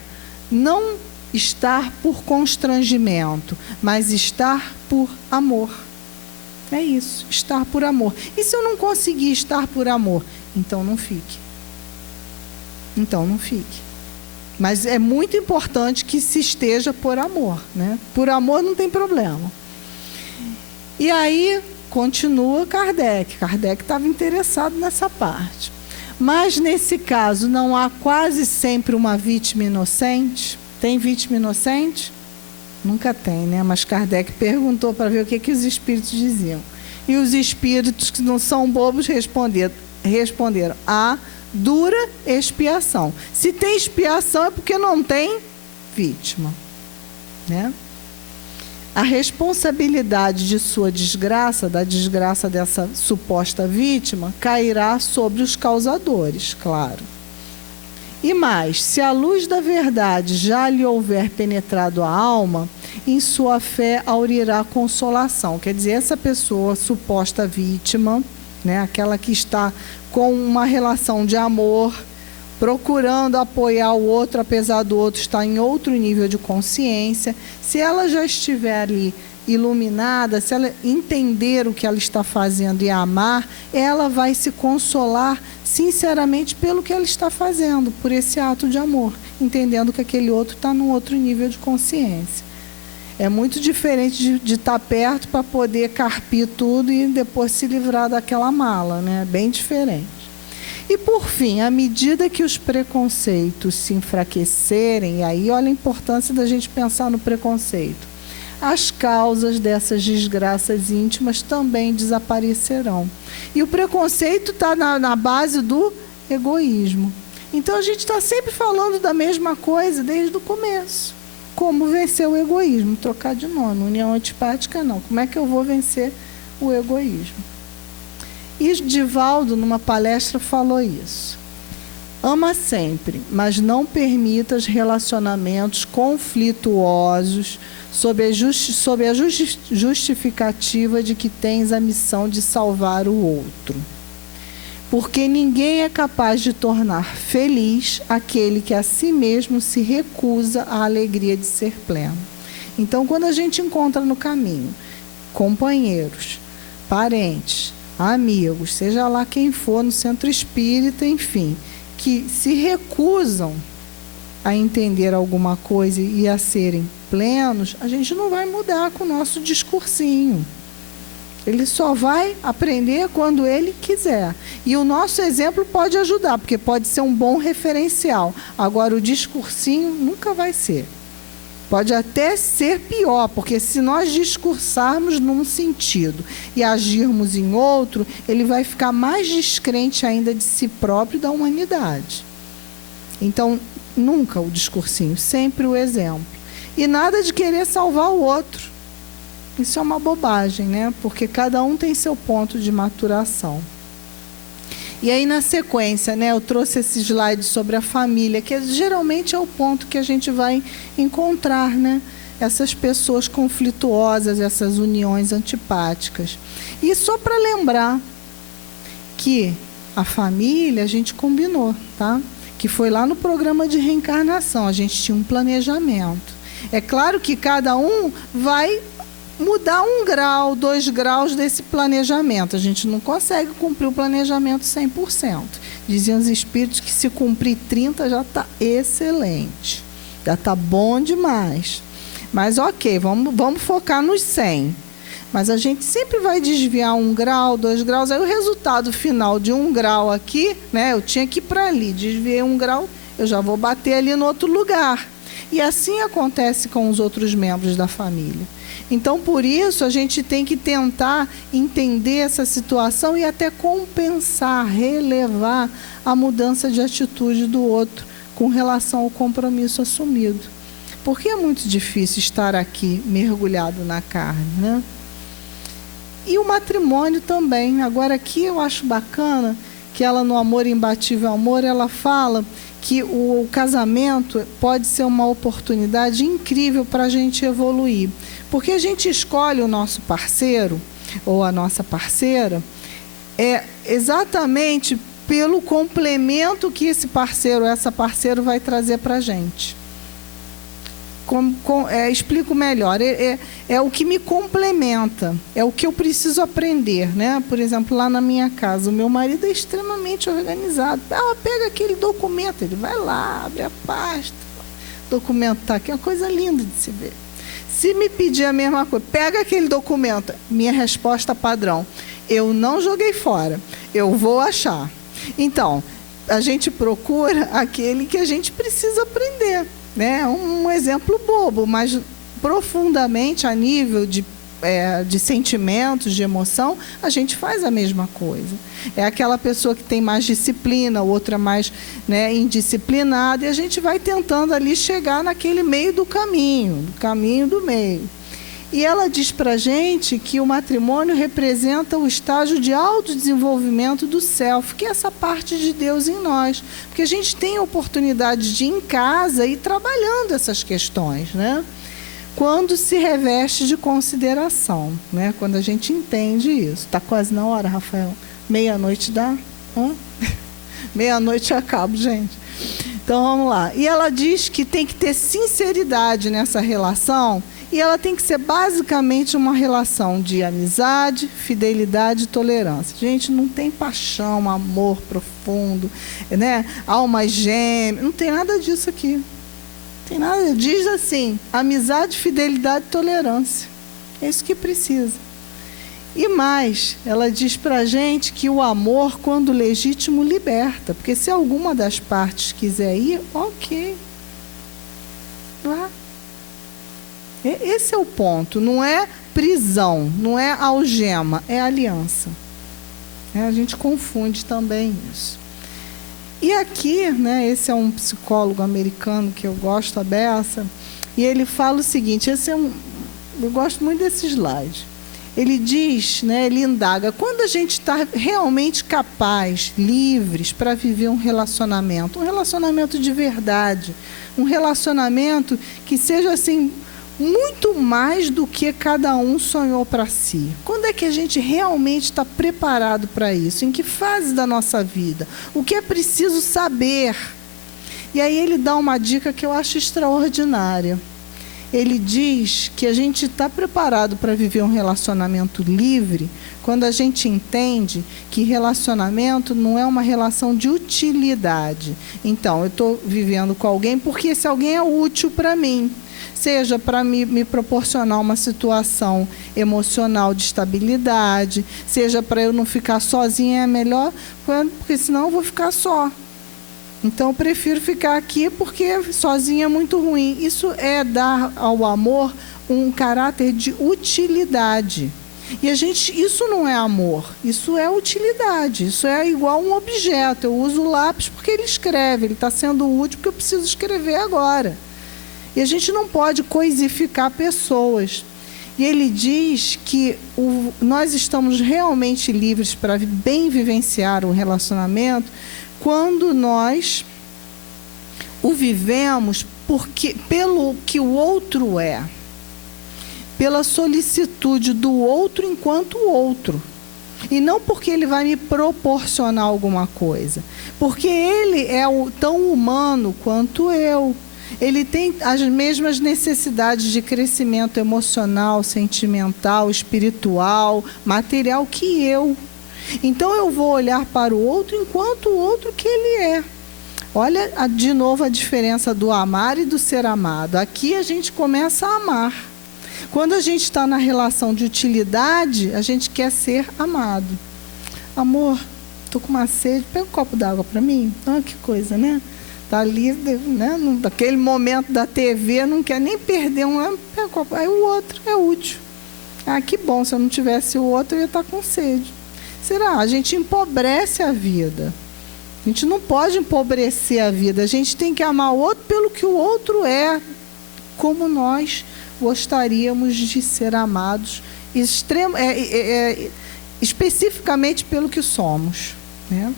não estar por constrangimento, mas estar por amor. É isso, estar por amor. E se eu não conseguir estar por amor? Então não fique. Então não fique. Mas é muito importante que se esteja por amor, né? Por amor não tem problema. E aí continua Kardec. Kardec estava interessado nessa parte. Mas nesse caso não há quase sempre uma vítima inocente? Tem vítima inocente? Nunca tem, né? Mas Kardec perguntou para ver o que os espíritos diziam. E os espíritos, que não são bobos, responderam: há dura expiação. Se tem expiação é porque não tem vítima, né? a responsabilidade de sua desgraça, da desgraça dessa suposta vítima, cairá sobre os causadores, claro. E mais, se a luz da verdade já lhe houver penetrado a alma, em sua fé aurirá consolação. Quer dizer, essa pessoa, suposta vítima, né, aquela que está com uma relação de amor, procurando apoiar o outro, apesar do outro estar em outro nível de consciência, se ela já estiver ali iluminada, se ela entender o que ela está fazendo e amar, ela vai se consolar sinceramente pelo que ela está fazendo, por esse ato de amor, entendendo que aquele outro está num outro nível de consciência. É muito diferente de estar perto para poder carpir tudo e depois se livrar daquela mala, né? Bem diferente. E, por fim, à medida que os preconceitos se enfraquecerem, e aí olha a importância da gente pensar no preconceito, as causas dessas desgraças íntimas também desaparecerão. E o preconceito está na base do egoísmo. Então, a gente está sempre falando da mesma coisa desde o começo. Como vencer o egoísmo? Trocar de nome. União antipática, não. Como é que eu vou vencer o egoísmo? E Divaldo, numa palestra, falou isso. Ama sempre, mas não permitas relacionamentos conflituosos sob a justificativa de que tens a missão de salvar o outro. Porque ninguém é capaz de tornar feliz aquele que a si mesmo se recusa à alegria de ser pleno. Então, quando a gente encontra no caminho companheiros, parentes, amigos, seja lá quem for, no centro espírita, enfim, que se recusam a entender alguma coisa e a serem plenos, a gente não vai mudar com o nosso discursinho. Ele só vai aprender quando ele quiser. E o nosso exemplo pode ajudar, porque pode ser um bom referencial. Agora, o discursinho nunca vai ser. Pode até ser pior, porque se nós discursarmos num sentido e agirmos em outro, ele vai ficar mais descrente ainda de si próprio e da humanidade. Então, nunca o discursinho, sempre o exemplo. E nada de querer salvar o outro. Isso é uma bobagem, né? Porque cada um tem seu ponto de maturação. E aí, na sequência, né, eu trouxe esse slide sobre a família, que geralmente é o ponto que a gente vai encontrar, né? Essas pessoas conflituosas, essas uniões antipáticas. E só para lembrar que a família a gente combinou, tá? Que foi lá no programa de reencarnação, a gente tinha um planejamento. É claro que cada um vai mudar 1 grau, 2 graus desse planejamento. A gente não consegue cumprir o planejamento 100%. Diziam os espíritos que se cumprir 30 já está excelente. Já está bom demais. Mas ok, vamos focar nos 100. Mas a gente sempre vai desviar 1 grau, 2 graus. Aí o resultado final de 1 grau aqui, né, eu tinha que ir para ali. Desviei 1 grau, eu já vou bater ali no outro lugar. E assim acontece com os outros membros da família. Então, por isso, a gente tem que tentar entender essa situação e até compensar, relevar a mudança de atitude do outro com relação ao compromisso assumido. Porque é muito difícil estar aqui mergulhado na carne, né? E o matrimônio também. Agora, aqui eu acho bacana que ela, no Amor Imbatível Amor, ela fala que o casamento pode ser uma oportunidade incrível para a gente evoluir. Porque a gente escolhe o nosso parceiro ou a nossa parceira exatamente pelo complemento que esse parceiro ou essa parceira vai trazer para a gente. Explico melhor. É o que me complementa, é o que eu preciso aprender, né? Por exemplo, lá na minha casa, o meu marido é extremamente organizado. Pega aquele documento, ele vai lá, abre a pasta, o documento está aqui, é uma coisa linda de se ver. Se me pedir a mesma coisa, pega aquele documento, minha resposta padrão, eu não joguei fora, eu vou achar. Então, a gente procura aquele que a gente precisa aprender. Né? Um exemplo bobo, mas profundamente a nível de sentimentos, de emoção, a gente faz a mesma coisa. É aquela pessoa que tem mais disciplina, outra mais, né, indisciplinada, e a gente vai tentando ali chegar naquele meio do caminho do meio. E ela diz para a gente que o matrimônio representa o estágio de autodesenvolvimento do self, que é essa parte de Deus em nós. Porque a gente tem a oportunidade de ir em casa e ir trabalhando essas questões, né? Quando se reveste de consideração, né? Quando a gente entende isso. Está quase na hora, Rafael? Meia-noite dá? Meia-noite eu acabo, gente. Então, vamos lá. E ela diz que tem que ter sinceridade nessa relação, e ela tem que ser basicamente uma relação de amizade, fidelidade e tolerância. Gente, não tem paixão, amor profundo, né? Alma gêmea, não tem nada disso aqui. Não tem nada. Diz assim, amizade, fidelidade e tolerância. É isso que precisa. E mais, ela diz para a gente que o amor, quando legítimo, liberta. Porque se alguma das partes quiser ir, ok. Vá. Esse é o ponto. Não é prisão, não é algema, é aliança. A gente confunde também isso. E aqui, né, esse é um psicólogo americano que eu gosto, a beça, e ele fala o seguinte, eu gosto muito desse slide. Ele diz, né, ele indaga, quando a gente está realmente capaz, livres, para viver um relacionamento de verdade, um relacionamento que seja assim, muito mais do que cada um sonhou para si. Quando é que a gente realmente está preparado para isso? Em que fase da nossa vida? O que é preciso saber? E aí ele dá uma dica que eu acho extraordinária. Ele diz que a gente está preparado para viver um relacionamento livre quando a gente entende que relacionamento não é uma relação de utilidade. Então, eu estou vivendo com alguém porque esse alguém é útil para mim. Seja para me proporcionar uma situação emocional de estabilidade, seja para eu não ficar sozinha, é melhor, porque senão eu vou ficar só. Então, eu prefiro ficar aqui porque sozinha é muito ruim. Isso é dar ao amor um caráter de utilidade. E isso não é amor, isso é utilidade. Isso é igual um objeto. Eu uso o lápis porque ele escreve, ele está sendo útil porque eu preciso escrever agora. E a gente não pode coisificar pessoas. E ele diz que nós estamos realmente livres para bem vivenciar um relacionamento quando nós o vivemos pelo que o outro é, pela solicitude do outro enquanto outro, e não porque ele vai me proporcionar alguma coisa, porque ele é tão humano quanto eu. Ele tem as mesmas necessidades de crescimento emocional, sentimental, espiritual, material que eu. Então, eu vou olhar para o outro enquanto o outro que ele é. Olha, de novo, a diferença do amar e do ser amado. Aqui a gente começa a amar. Quando a gente está na relação de utilidade, a gente quer ser amado. Amor, estou com uma sede, pega um copo d'água para mim. Ah, que coisa, né? Está ali, né? Naquele momento da TV, não quer nem perder pega um copo. Aí o outro é útil. Ah, que bom, se eu não tivesse o outro, eu ia estar com sede. Será? A gente empobrece a vida. A gente não pode empobrecer a vida. A gente tem que amar o outro pelo que o outro é, como nós gostaríamos de ser amados, especificamente pelo que somos, né?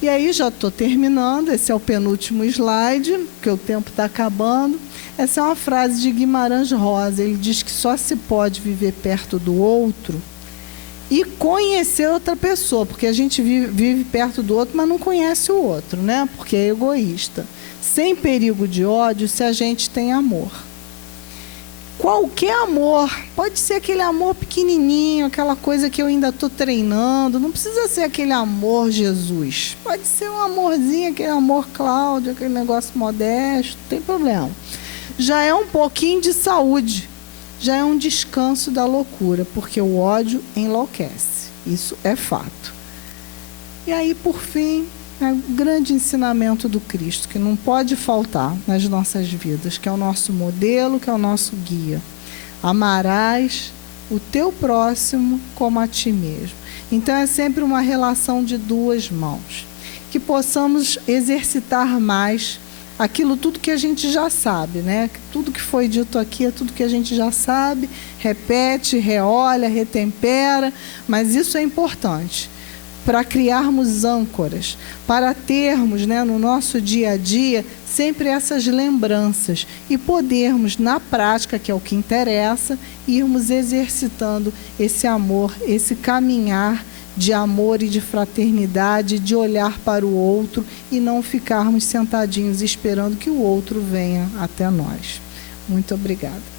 E aí, já estou terminando, esse é o penúltimo slide, porque o tempo está acabando. Essa é uma frase de Guimarães Rosa, ele diz que só se pode viver perto do outro e conhecer outra pessoa, porque a gente vive perto do outro, mas não conhece o outro, né? Porque é egoísta. Sem perigo de ódio, se a gente tem amor. Qualquer amor, pode ser aquele amor pequenininho, aquela coisa que eu ainda estou treinando, não precisa ser aquele amor Jesus. Pode ser um amorzinho, aquele amor Cláudio, aquele negócio modesto, não tem problema. Já é um pouquinho de saúde. Já é um descanso da loucura, porque o ódio enlouquece. Isso é fato. E aí, por fim, o grande ensinamento do Cristo, que não pode faltar nas nossas vidas, que é o nosso modelo, que é o nosso guia. Amarás o teu próximo como a ti mesmo. Então, é sempre uma relação de duas mãos. Que possamos exercitar mais aquilo tudo que a gente já sabe, né? Tudo que foi dito aqui é tudo que a gente já sabe, repete, reolha, retempera, mas isso é importante para criarmos âncoras, para termos, né, no nosso dia a dia sempre essas lembranças e podermos, na prática, que é o que interessa, irmos exercitando esse amor, esse caminhar de amor e de fraternidade, de olhar para o outro e não ficarmos sentadinhos esperando que o outro venha até nós. Muito obrigada.